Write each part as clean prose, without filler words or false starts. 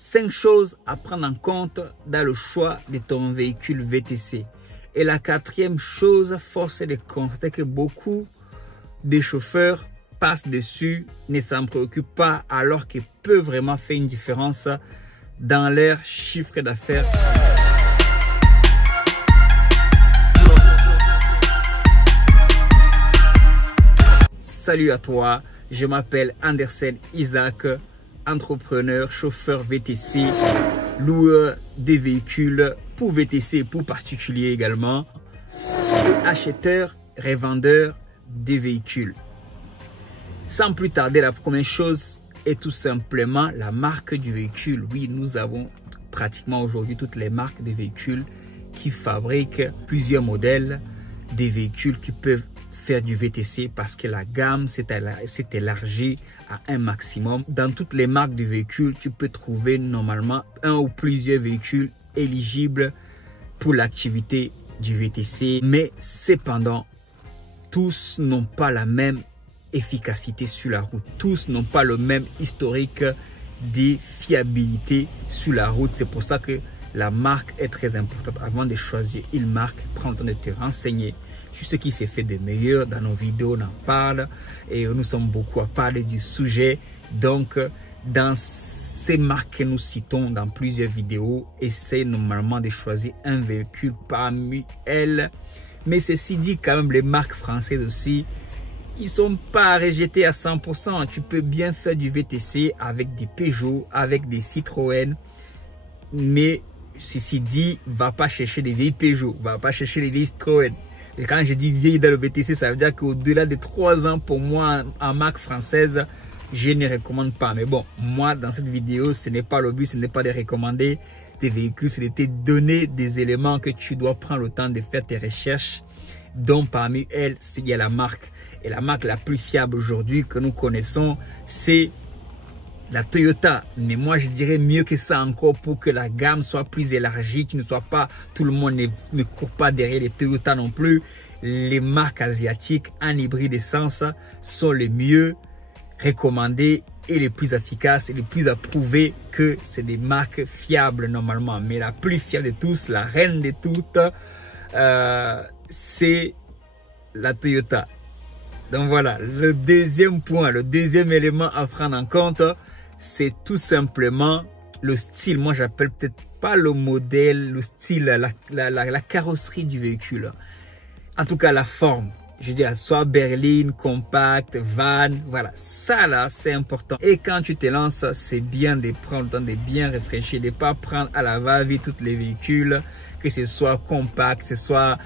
5 choses à prendre en compte dans le choix de ton véhicule VTC. Et la 4e chose, force est de constater que beaucoup de chauffeurs passent dessus, ne s'en préoccupent pas, alors qu'il peut vraiment faire une différence dans leur chiffre d'affaires. Salut à toi, je m'appelle Andersen Isaac, entrepreneur, chauffeur VTC, loueur des véhicules pour VTC et pour particuliers également, et acheteur, revendeur des véhicules. Sans plus tarder, la première chose est tout simplement la marque du véhicule. Oui, nous avons pratiquement aujourd'hui toutes les marques de véhicules qui fabriquent plusieurs modèles des véhicules qui peuvent faire du VTC parce que la gamme s'est élargie à un maximum. Dans toutes les marques de véhicules, tu peux trouver normalement un ou plusieurs véhicules éligibles pour l'activité du VTC. Mais cependant, tous n'ont pas la même efficacité sur la route. Tous n'ont pas le même historique de fiabilité sur la route. C'est pour ça que la marque est très importante. Avant de choisir une marque, prends le temps de te renseigner sur ce qui s'est fait de meilleur. Dans nos vidéos, on en parle et nous sommes beaucoup à parler du sujet. Donc, dans ces marques que nous citons dans plusieurs vidéos, essaie normalement de choisir un véhicule parmi elles. Mais ceci dit, quand même, les marques françaises aussi, ils ne sont pas à rejeter à 100%. Tu peux bien faire du VTC avec des Peugeot, avec des Citroën. Mais ceci dit, va pas chercher des vieilles Peugeot, va pas chercher les vieilles Citroën. Et quand je dis vieille dans le VTC, ça veut dire qu'au-delà de 3 ans, pour moi, en marque française, je ne recommande pas. Mais bon, moi, dans cette vidéo, ce n'est pas le but, ce n'est pas de recommander des véhicules, c'est de te donner des éléments que tu dois prendre le temps de faire tes recherches. Donc, parmi elles, il y a la marque. Et la marque la plus fiable aujourd'hui que nous connaissons, c'est la Toyota. Mais moi, je dirais mieux que ça encore pour que la gamme soit plus élargie, qu'il ne soit pas, tout le monde ne court pas derrière les Toyota non plus. Les marques asiatiques en hybride essence sont les mieux recommandées et les plus efficaces et les plus approuvées, que c'est des marques fiables normalement. Mais la plus fiable de tous, la reine de toutes, c'est la Toyota. Donc voilà, le deuxième point, le deuxième élément à prendre en compte, c'est tout simplement le style. Moi, j'appelle peut-être pas le modèle, le style, la carrosserie du véhicule. En tout cas, la forme. Je veux dire, soit berline, compact, van, voilà. Ça là, c'est important. Et quand tu te lances, c'est bien de prendre le temps de bien réfléchir, de ne pas prendre à la va-vite tous les véhicules, que ce soit compact, que ce soit...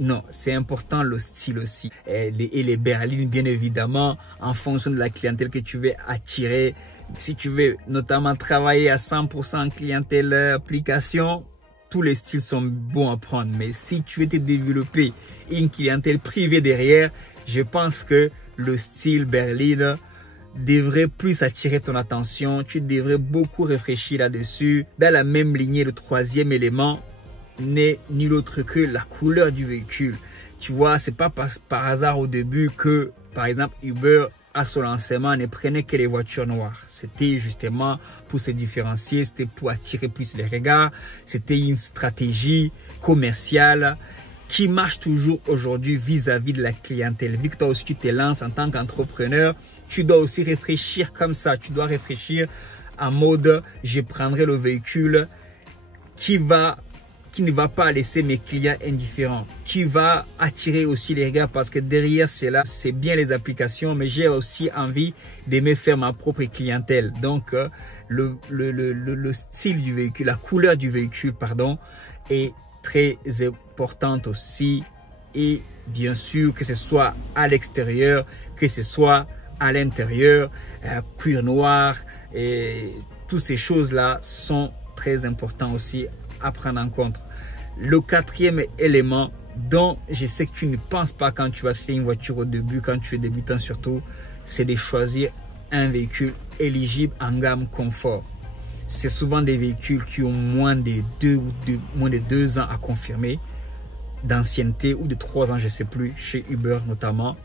Non, c'est important le style aussi. Et les berlines, bien évidemment, en fonction de la clientèle que tu veux attirer. Si tu veux notamment travailler à 100% clientèle application, tous les styles sont bons à prendre. Mais si tu veux te développer une clientèle privée derrière, je pense que le style berline devrait plus attirer ton attention. Tu devrais beaucoup réfléchir là-dessus. Dans la même lignée, le troisième élément n'est nul autre que la couleur du véhicule. Tu vois, c'est pas par hasard au début que, par exemple, Uber, à son lancement, ne prenait que les voitures noires. C'était justement pour se différencier, c'était pour attirer plus les regards. C'était une stratégie commerciale qui marche toujours aujourd'hui vis-à-vis de la clientèle. Vu que toi aussi tu te lances en tant qu'entrepreneur, tu dois aussi réfléchir comme ça. Tu dois réfléchir en mode, je prendrai le véhicule qui ne va pas laisser mes clients indifférents, qui va attirer aussi les regards, parce que derrière cela, c'est bien les applications, mais j'ai aussi envie d'aimer faire ma propre clientèle. Donc, le style du véhicule, la couleur du véhicule, pardon, est très importante aussi. Et bien sûr, que ce soit à l'extérieur, que ce soit à l'intérieur, cuir noir, et toutes ces choses-là sont très importantes aussi à prendre en compte. Le 4e élément dont je sais que tu ne penses pas quand tu vas acheter une voiture au début, quand tu es débutant surtout, c'est de choisir un véhicule éligible en gamme confort. C'est souvent des véhicules qui ont moins de 2 ans à confirmer d'ancienneté, ou de 3 ans, je ne sais plus, chez Uber notamment.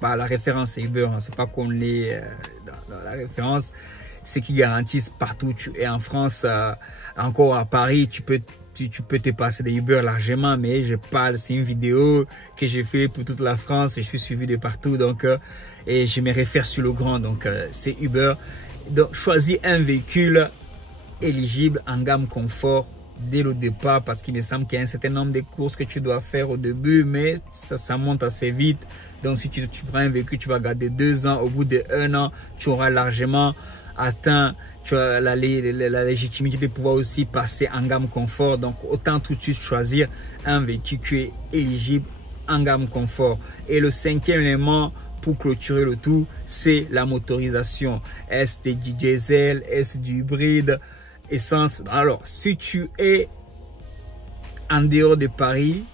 Bah, la référence c'est Uber, hein, c'est pas qu'on est dans la référence. ce qui garantissent partout où tu es en France, encore à Paris, tu peux te passer des Uber largement, mais je parle, c'est une vidéo que j'ai fait pour toute la France et je suis suivi de partout, donc et je me réfère sur le grand, donc c'est Uber. Donc choisis un véhicule éligible en gamme confort dès le départ, parce qu'il me semble qu'il y a un certain nombre de courses que tu dois faire au début, mais ça monte assez vite. Donc si tu prends un véhicule, tu vas garder 2 ans, au bout de 1 an, tu auras largement atteint la légitimité de pouvoir aussi passer en gamme confort. Donc autant tout de suite choisir un véhicule qui est éligible en gamme confort. Et le 5e élément pour clôturer le tout, c'est la motorisation. Est-ce du diesel, est-ce du hybride, essence? Alors si tu es en dehors de Paris,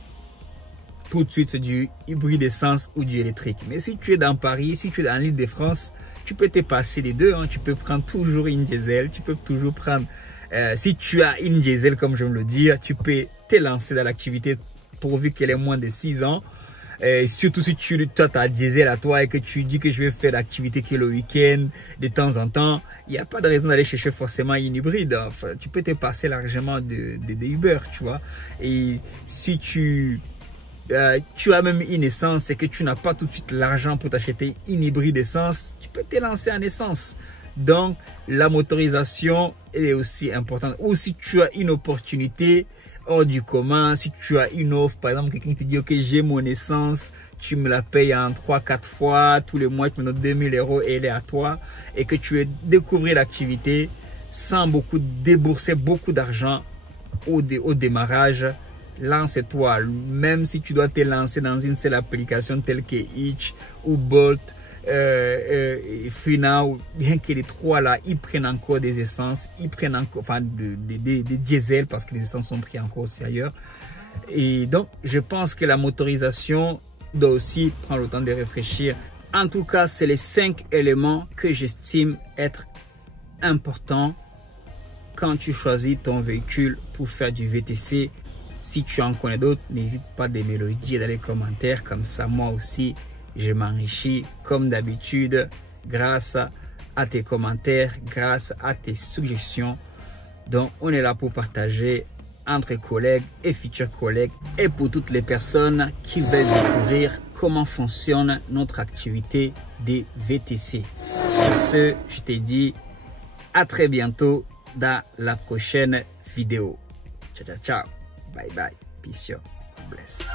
tout de suite c'est du hybride essence ou du électrique. Mais si tu es dans Paris, si tu es dans l'île de France, tu peux te passer les deux, hein. Tu peux prendre toujours une diesel, tu peux toujours prendre, si tu as une diesel comme je me le dis, tu peux te lancer dans l'activité pourvu qu'elle ait moins de 6 ans. Surtout si tu as ta diesel à toi et que tu dis que je vais faire l'activité que le week-end de temps en temps, il n'y a pas de raison d'aller chercher forcément une hybride. Enfin, tu peux te passer largement de Uber, tu vois. Et si tu as même une essence et que tu n'as pas tout de suite l'argent pour t'acheter une hybride essence, tu peux te lancer en essence. Donc la motorisation, elle est aussi importante. Ou si tu as une opportunité hors du commun, si tu as une offre, par exemple quelqu'un te dit ok, j'ai mon essence, tu me la payes en 3-4 fois, tous les mois tu me donnes 2000 € et elle est à toi, et que tu veux découvrir l'activité sans débourser beaucoup d'argent au démarrage, lance-toi. Même si tu dois te lancer dans une seule application telle que Hitch ou Bolt, Freenow, rien que les trois là, ils prennent encore des essences, ils prennent encore, enfin des diesels, parce que les essences sont pris encore aussi ailleurs. Et donc je pense que la motorisation doit aussi prendre le temps de réfléchir. En tout cas, c'est les 5 éléments que j'estime être importants quand tu choisis ton véhicule pour faire du VTC. Si tu en connais d'autres, n'hésite pas de me le dire dans les commentaires, comme ça moi aussi je m'enrichis comme d'habitude grâce à tes commentaires, grâce à tes suggestions. Donc on est là pour partager entre collègues et futurs collègues, et pour toutes les personnes qui veulent découvrir comment fonctionne notre activité des VTC. Sur ce, je te dis à très bientôt dans la prochaine vidéo. Ciao ciao ciao, bye bye, peace, God bless.